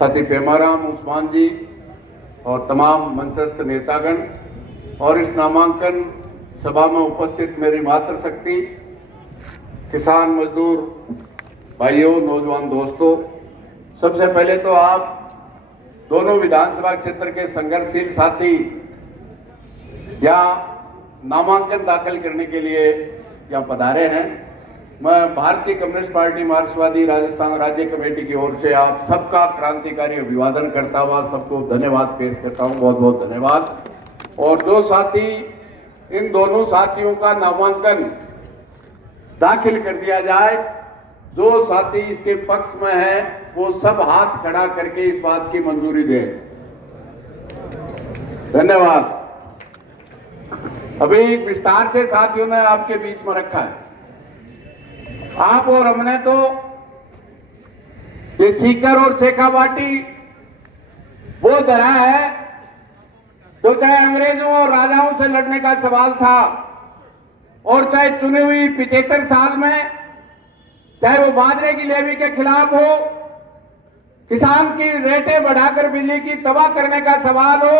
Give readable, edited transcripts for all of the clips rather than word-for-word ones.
साथी पेमाराम उस्मान जी और तमाम मंचस्थ नेतागण और इस नामांकन सभा में उपस्थित मेरी मातृशक्ति, किसान मजदूर भाइयों, नौजवान दोस्तों, सबसे पहले तो आप दोनों विधानसभा क्षेत्र के संघर्षशील साथी यहाँ नामांकन दाखिल करने के लिए यहाँ पधारे हैं। मैं भारतीय कम्युनिस्ट पार्टी मार्क्सवादी राजस्थान राज्य कमेटी की ओर से आप सबका क्रांतिकारी अभिवादन करता हुआ सबको धन्यवाद पेश करता हूँ। बहुत बहुत धन्यवाद। और जो साथी, इन दोनों साथियों का नामांकन दाखिल कर दिया जाए, जो साथी इसके पक्ष में है वो सब हाथ खड़ा करके इस बात की मंजूरी दें। धन्यवाद। अभी विस्तार से साथियों ने आपके बीच में रखा है। आप और हमने तो ये सीकर और शेखावाटी वो धरा है तो चाहे अंग्रेजों और राजाओं से लड़ने का सवाल था, और चाहे चुनी हुई 75 साल में, चाहे वो बाजरे की लेवी के खिलाफ हो, किसान की रेटें बढ़ाकर बिजली की तबाह करने का सवाल हो,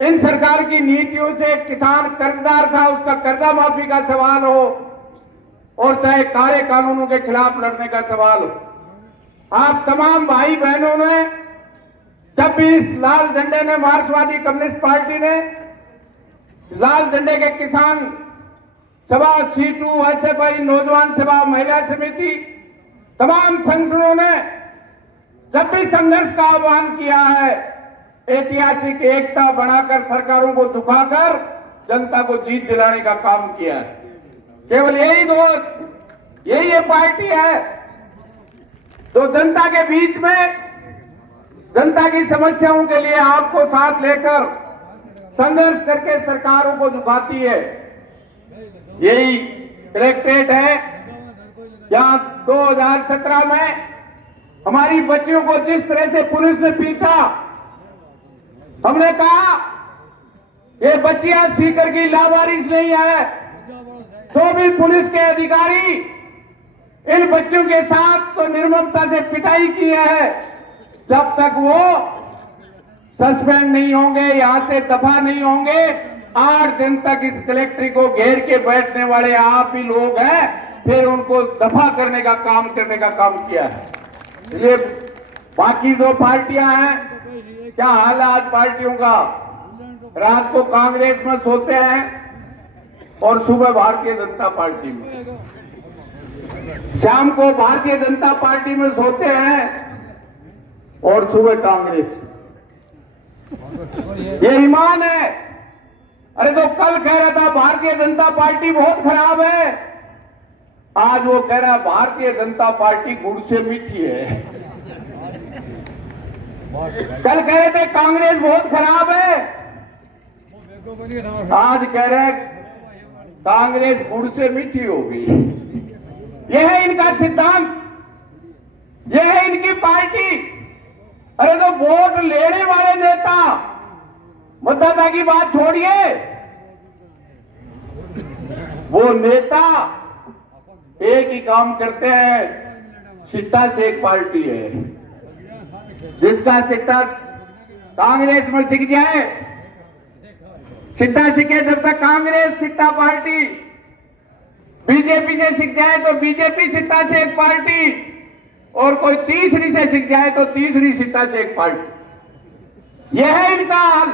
इन सरकार की नीतियों से किसान कर्जदार था उसका कर्जा माफी का सवाल हो, और चाहे काले कानूनों के खिलाफ लड़ने का सवाल हो, आप तमाम भाई बहनों ने जब भी इस लाल झंडे ने, मार्क्सवादी कम्युनिस्ट पार्टी ने लाल झंडे के किसान सभा, C2, SFI, नौजवान सभा, महिला समिति, तमाम संगठनों ने जब भी संघर्ष का आह्वान किया है, ऐतिहासिक एकता बनाकर सरकारों को झुकाकर जनता को जीत दिलाने का काम किया है। केवल यही ये पार्टी है जो जनता के बीच में जनता की समस्याओं के लिए आपको साथ लेकर संघर्ष करके सरकारों को झुकाती है। यही कलेक्ट्रेट है जहां 2017 में हमारी बच्चियों को जिस तरह से पुलिस ने पीटा, हमने कहा ये बच्चियां सीकर की लावारिस नहीं है। तो भी पुलिस के अधिकारी इन बच्चों के साथ तो निर्ममता से पिटाई की है। जब तक वो सस्पेंड नहीं होंगे, यहां से दफा नहीं होंगे, 8 दिन तक इस कलेक्ट्री को घेर के बैठने वाले आप ही लोग हैं। फिर उनको दफा करने का काम किया है। इसलिए बाकी जो पार्टियां हैं, क्या हाल है आज पार्टियों का? रात को कांग्रेस में सोते हैं और सुबह भारतीय जनता पार्टी में, शाम को भारतीय जनता पार्टी में सोते हैं और सुबह कांग्रेस। ये ईमान है। अरे तो कल कह रहा था भारतीय जनता पार्टी बहुत खराब है, आज वो कह रहा है भारतीय जनता पार्टी गुड़ से मीठी है। कल कह रहे थे कांग्रेस बहुत खराब है, आज कह रहे कांग्रेस गुड़ से मीठी होगी। यह है इनका सिद्धांत, यह है इनकी पार्टी। अरे तो वोट लेने वाले नेता, मतदाता की बात छोड़िए, वो नेता एक ही काम करते हैं, सिट्टा से एक पार्टी है। जिसका सिट्टा कांग्रेस में सीख जाए, सिट्टा सीखे जब तक कांग्रेस सिट्टा पार्टी, बीजेपी से सीख जाए तो बीजेपी सिट्टा से एक पार्टी, और कोई तीसरी से सीख जाए तो तीसरी सिट्टा से एक पार्टी। यह है इनका हाल।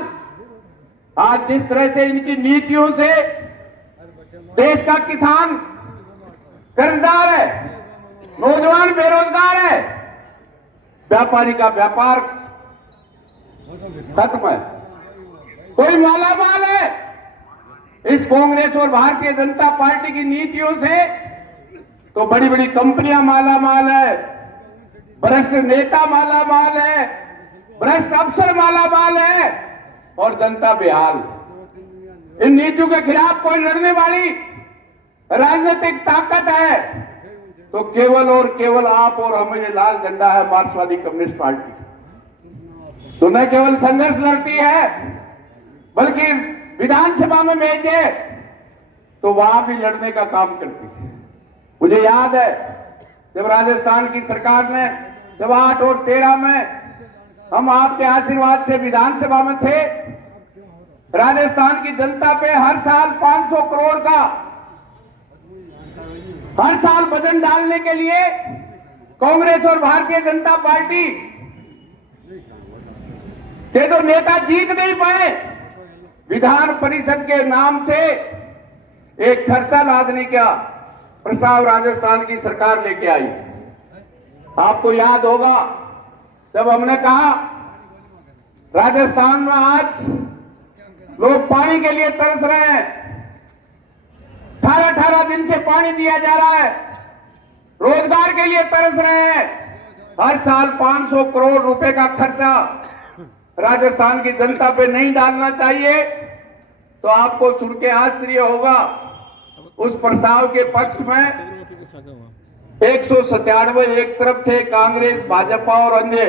आज जिस तरह से इनकी नीतियों से देश का किसान कर्जदार है, नौजवान बेरोजगार है, व्यापारी का व्यापार खत्म है, कोई मालामाल है। इस कांग्रेस और भारतीय जनता पार्टी की नीतियों से तो बड़ी बड़ी कंपनियां मालामाल है, भ्रष्ट नेता मालामाल है, भ्रष्ट अफसर मालामाल है, और जनता बेहाल। इन नीतियों के खिलाफ कोई लड़ने वाली राजनीतिक ताकत है तो केवल और केवल आप और हम। ये लाल झंडा है मार्क्सवादी कम्युनिस्ट पार्टी, तो न केवल संघर्ष लड़ती है बल्कि विधानसभा में भेजे तो वहां भी लड़ने का काम करती है। मुझे याद है जब राजस्थान की सरकार ने जब 8 और 13 में हम आपके आशीर्वाद से विधानसभा में थे, राजस्थान की जनता पे हर साल 500 करोड़ का हर साल बजट डालने के लिए कांग्रेस और भारतीय जनता पार्टी के तो नेता जीत नहीं पाए, विधान परिषद के नाम से एक खर्चा लादने का प्रस्ताव राजस्थान की सरकार लेके आई। आपको याद होगा जब हमने कहा राजस्थान में आज लोग पानी के लिए तरस रहे हैं, 18 दिन से पानी दिया जा रहा है, रोजगार के लिए तरस रहे हैं, हर साल 500 करोड़ रुपए का खर्चा राजस्थान की जनता पे नहीं डालना चाहिए। तो आपको सुन के आश्चर्य होगा, उस प्रस्ताव के पक्ष में 197 एक तरफ थे कांग्रेस, भाजपा और अन्य,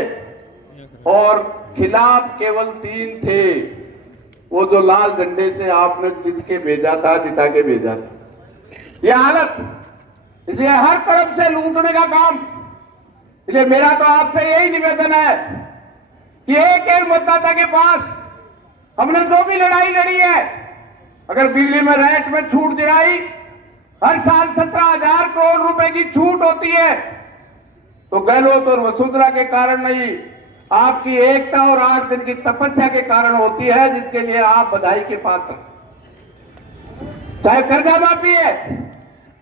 और खिलाफ केवल 3 थे, वो जो लाल झंडे से आपने जिता के भेजा था। ये हालत, इसलिए हर तरफ से लूटने का काम। इसलिए मेरा तो आपसे यही निवेदन है कि एक मतदाता के पास हमने जो भी लड़ाई लड़ी है, अगर बिजली में रेट में छूट दिलाई, हर साल 17,000 करोड़ रुपए की छूट होती है, तो गहलोत और वसुंधरा के कारण नहीं, आपकी एकता और 8 दिन की तपस्या के कारण होती है, जिसके लिए आप बधाई के पात्र। चाहे कर्जा माफी है,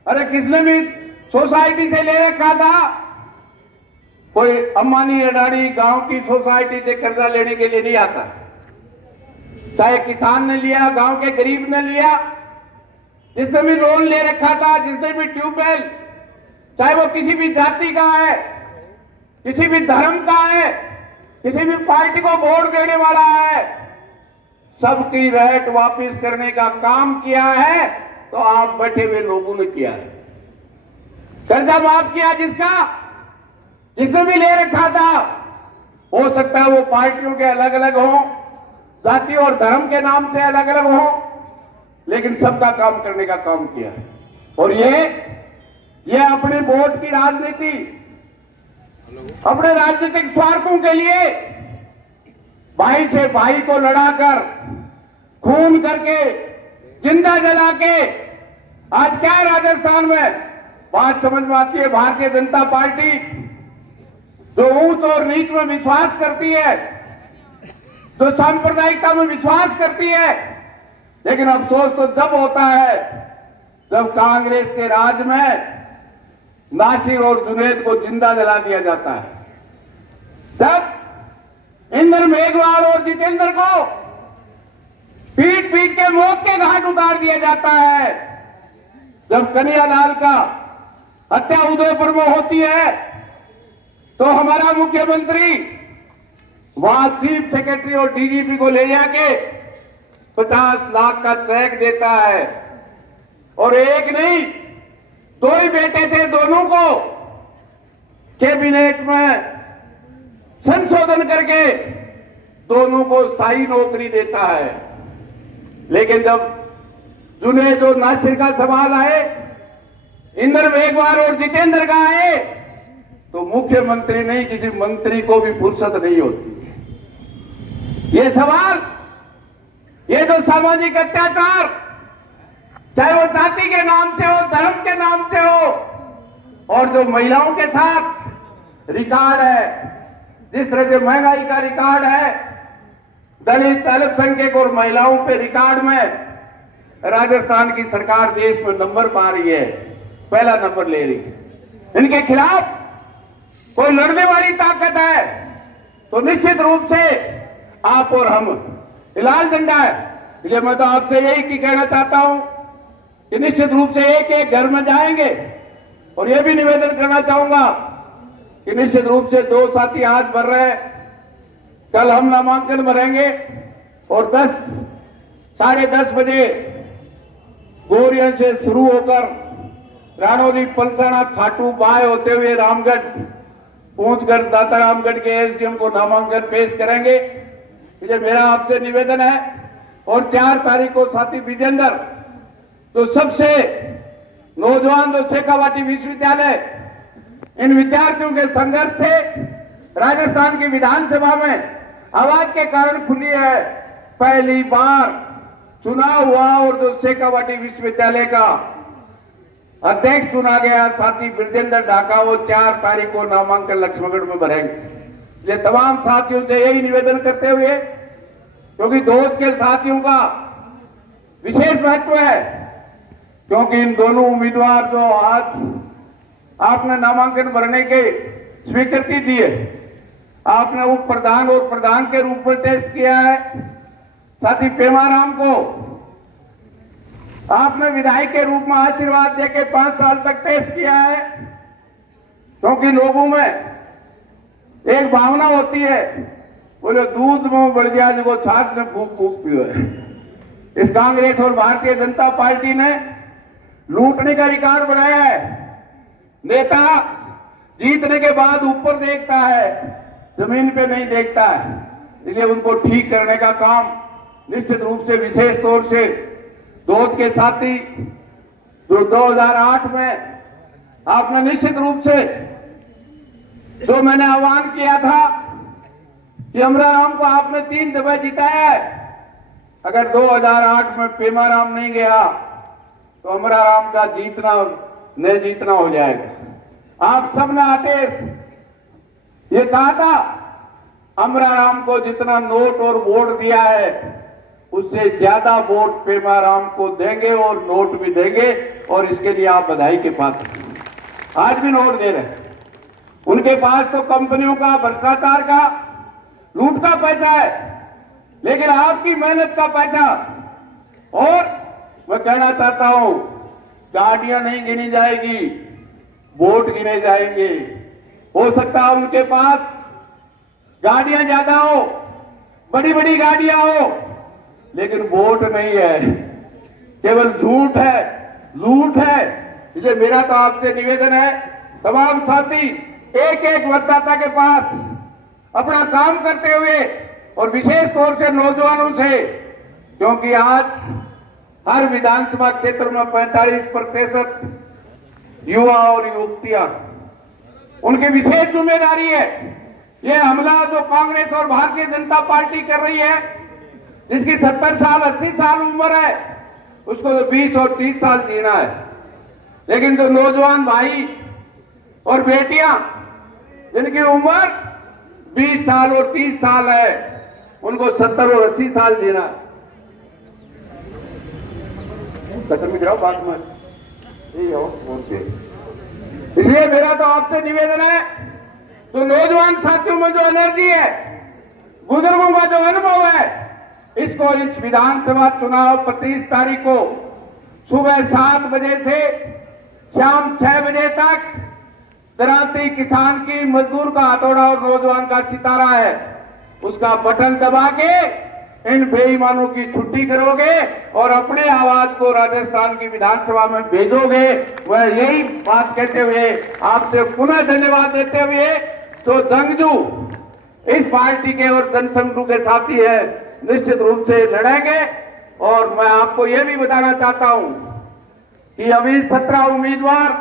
अरे किसने भी सोसाइटी से ले रखा था, कोई अंबानी अडानी गांव की सोसाइटी से कर्जा लेने के लिए नहीं आता। चाहे किसान ने लिया, गांव के गरीब ने लिया, जिसने भी लोन ले रखा था, जिसने भी ट्यूबवेल, चाहे वो किसी भी जाति का है, किसी भी धर्म का है, किसी भी पार्टी को वोट देने वाला है, सबकी रेट वापस करने का काम किया है, तो आप बैठे हुए लोगों ने किया है। कर्जा माफ किया जिसने भी ले रखा था, हो सकता है वो पार्टियों के अलग अलग हो, जाति और धर्म के नाम से अलग अलग हो, लेकिन सबका काम करने का काम किया है। और ये अपने वोट की राजनीति, अपने राजनीतिक स्वार्थों के लिए भाई से भाई को लड़ाकर, खून करके, जिंदा जला के, आज क्या है राजस्थान में बात समझ में आती है। भारतीय जनता पार्टी जो ऊंच और नीच में विश्वास करती है, जो सांप्रदायिकता में विश्वास करती है, लेकिन अफसोस तो जब होता है जब कांग्रेस के राज में नासिर और जुनैद को जिंदा जला दिया जाता है, जब इंद्र मेघवाल और जितेंद्र को पीट पीट के मौत के घाट उतार दिया जाता है, जब कन्हैयालाल का हत्या उदयपुर में होती है, तो हमारा मुख्यमंत्री वहां चीफ सेक्रेटरी और डीजीपी को ले जाके 50 लाख का चेक देता है, और एक नहीं 2 ही बेटे थे, दोनों को कैबिनेट में संशोधन करके दोनों को स्थायी नौकरी देता है। लेकिन जब जुनैद और नासिर का सवाल आए, इंद्र मेघवाल और जितेंद्र का आए, तो मुख्यमंत्री नहीं, किसी मंत्री को भी फुर्सत नहीं होती। ये सवाल, ये जो सामाजिक अत्याचार, चाहे वो जाति के नाम से हो, धर्म के नाम से हो, और जो महिलाओं के साथ रिकॉर्ड है, जिस तरह से महंगाई का रिकॉर्ड है, दलित, अल्पसंख्यक और महिलाओं पे रिकॉर्ड में राजस्थान की सरकार देश में नंबर पा रही है, पहला नंबर ले रही है। इनके खिलाफ कोई लड़ने वाली ताकत है तो निश्चित रूप से आप और हम, लाल झंडा है। इसलिए मैं तो आपसे यही कहना चाहता हूं कि निश्चित रूप से एक एक घर में जाएंगे, और यह भी निवेदन करना चाहूंगा कि निश्चित रूप से 2 साथी हाथ भर रहे हैं, कल हम नामांकन भरेंगे, और 10-10:30 बजे गोरिया से शुरू होकर राणौली, पलसाना, खाटू, बाय होते हुए रामगढ़ पहुंचकर दाता रामगढ़ के एसडीएम को नामांकन पेश करेंगे। इसलिए मेरा आपसे निवेदन है, और 4 तारीख को साथी विजेंद्र, तो सबसे नौजवान जो शेखावाटी विश्वविद्यालय, इन विद्यार्थियों के संघर्ष से राजस्थान की विधानसभा में आवाज के कारण खुली है। पहली बार चुनाव हुआ और जो शेखावाटी विश्वविद्यालय का अध्यक्ष चुना गया साथी ब्रजेंद्र ढाका, वो 4 तारीख को नामांकन लक्ष्मणगढ़ में भरेंगे। ये तमाम साथियों से यही निवेदन करते हुए, क्योंकि दोस्त के साथियों का विशेष महत्व है, क्योंकि इन दोनों उम्मीदवार जो आज आपने नामांकन भरने के स्वीकृति दी है, आपने उप प्रधान और प्रधान के रूप में टेस्ट किया है। साथी पेमाराम को आपने विधायक के रूप में आशीर्वाद देके 5 साल तक टेस्ट किया है, क्योंकि लोगों में एक भावना होती है, बोले दूध में बढ़ गया जो छाछ में फूक फूक पियो है। इस कांग्रेस और भारतीय जनता पार्टी ने लूटने का रिकॉर्ड बनाया है। नेता जीतने के बाद ऊपर देखता है, जमीन पे नहीं देखता है। इसलिए उनको ठीक करने का काम निश्चित रूप से, विशेष तौर से दोस्त के साथी जो 2008 में आपने निश्चित रूप से जो मैंने आह्वान किया था कि अमराराम को आपने 3 दफा जिताया है। अगर 2008 में पेमाराम नहीं गया तो अमराराम का जीतना न जीतना हो जाएगा। आप सबने आदेश ये कहा था, अमराराम को जितना नोट और वोट दिया है उससे ज्यादा वोट पेमाराम को देंगे और नोट भी देंगे, और इसके लिए आप बधाई के पात्र। आज भी नोट दे रहे हैं। उनके पास तो कंपनियों का, भ्रष्टाचार का, लूट का पैसा है, लेकिन आपकी मेहनत का पैसा। और मैं कहना चाहता हूं, गाड़ियां नहीं गिनी जाएगी, वोट गिने जाएंगे। हो सकता है उनके पास गाड़ियां ज्यादा हो, बड़ी बड़ी गाड़ियां हो, लेकिन वोट नहीं है, केवल झूठ है, लूट है। इसलिए मेरा तो आपसे निवेदन है, तमाम साथी एक एक मतदाता के पास अपना काम करते हुए, और विशेष तौर से नौजवानों से, क्योंकि आज हर विधानसभा क्षेत्र में 45% युवा और युवतियां, उनकी विशेष जिम्मेदारी है। ये हमला जो कांग्रेस और भारतीय जनता पार्टी कर रही है, जिसकी 70 साल 80 साल उम्र है, उसको तो 20 और 30 साल जीना है। लेकिन जो नौजवान भाई और बेटियां जिनकी उम्र 20 साल और 30 साल है, उनको 70 और 80 साल जीना है। बात में इसलिए मेरा तो आपसे निवेदन है, तो नौजवान साथियों में जो एनर्जी है, बुजुर्गों का जो अनुभव है, इसको इस विधानसभा चुनाव 25 तारीख को सुबह 7 बजे से शाम 6 बजे तक दराती किसान की, मजदूर का हथौड़ा और नौजवान का सितारा है, उसका बटन दबा के इन बेईमानों की छुट्टी करोगे और अपने आवाज को राजस्थान की विधानसभा में भेजोगे। वह यही बात कहते हुए आपसे पुनः धन्यवाद देते हुए, तो दंगजू इस पार्टी के और जनसंघ के साथी है, निश्चित रूप से लड़ेंगे। और मैं आपको यह भी बताना चाहता हूं कि अभी 17 उम्मीदवार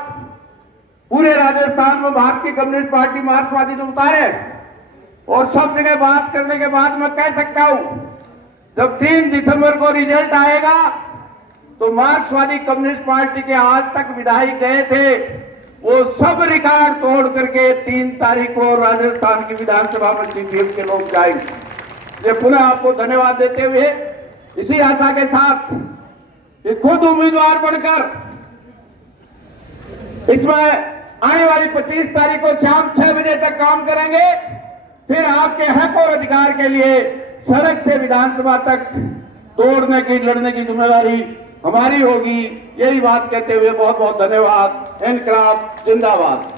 पूरे राजस्थान में भारतीय कम्युनिस्ट पार्टी मार्क्सवादी ने उतारे, और सब जगह बात करने के बाद मैं कह सकता हूं, जब 3 दिसंबर को रिजल्ट आएगा तो मार्क्सवादी कम्युनिस्ट पार्टी के आज तक विधायक गए थे, वो सब रिकॉर्ड तोड़ करके 3 तारीख को राजस्थान की विधानसभा में सीपीएम के लोग जाएंगे। ये पुनः आपको धन्यवाद देते हुए, इसी आशा के साथ कि खुद उम्मीदवार बनकर इसमें आने वाली 25 तारीख को शाम 6 बजे तक काम करेंगे। फिर आपके हक और अधिकार के लिए सड़क से विधानसभा तक दौड़ने की, लड़ने की जिम्मेदारी हमारी होगी। यही बात कहते हुए बहुत बहुत धन्यवाद। इनकलाब जिंदाबाद।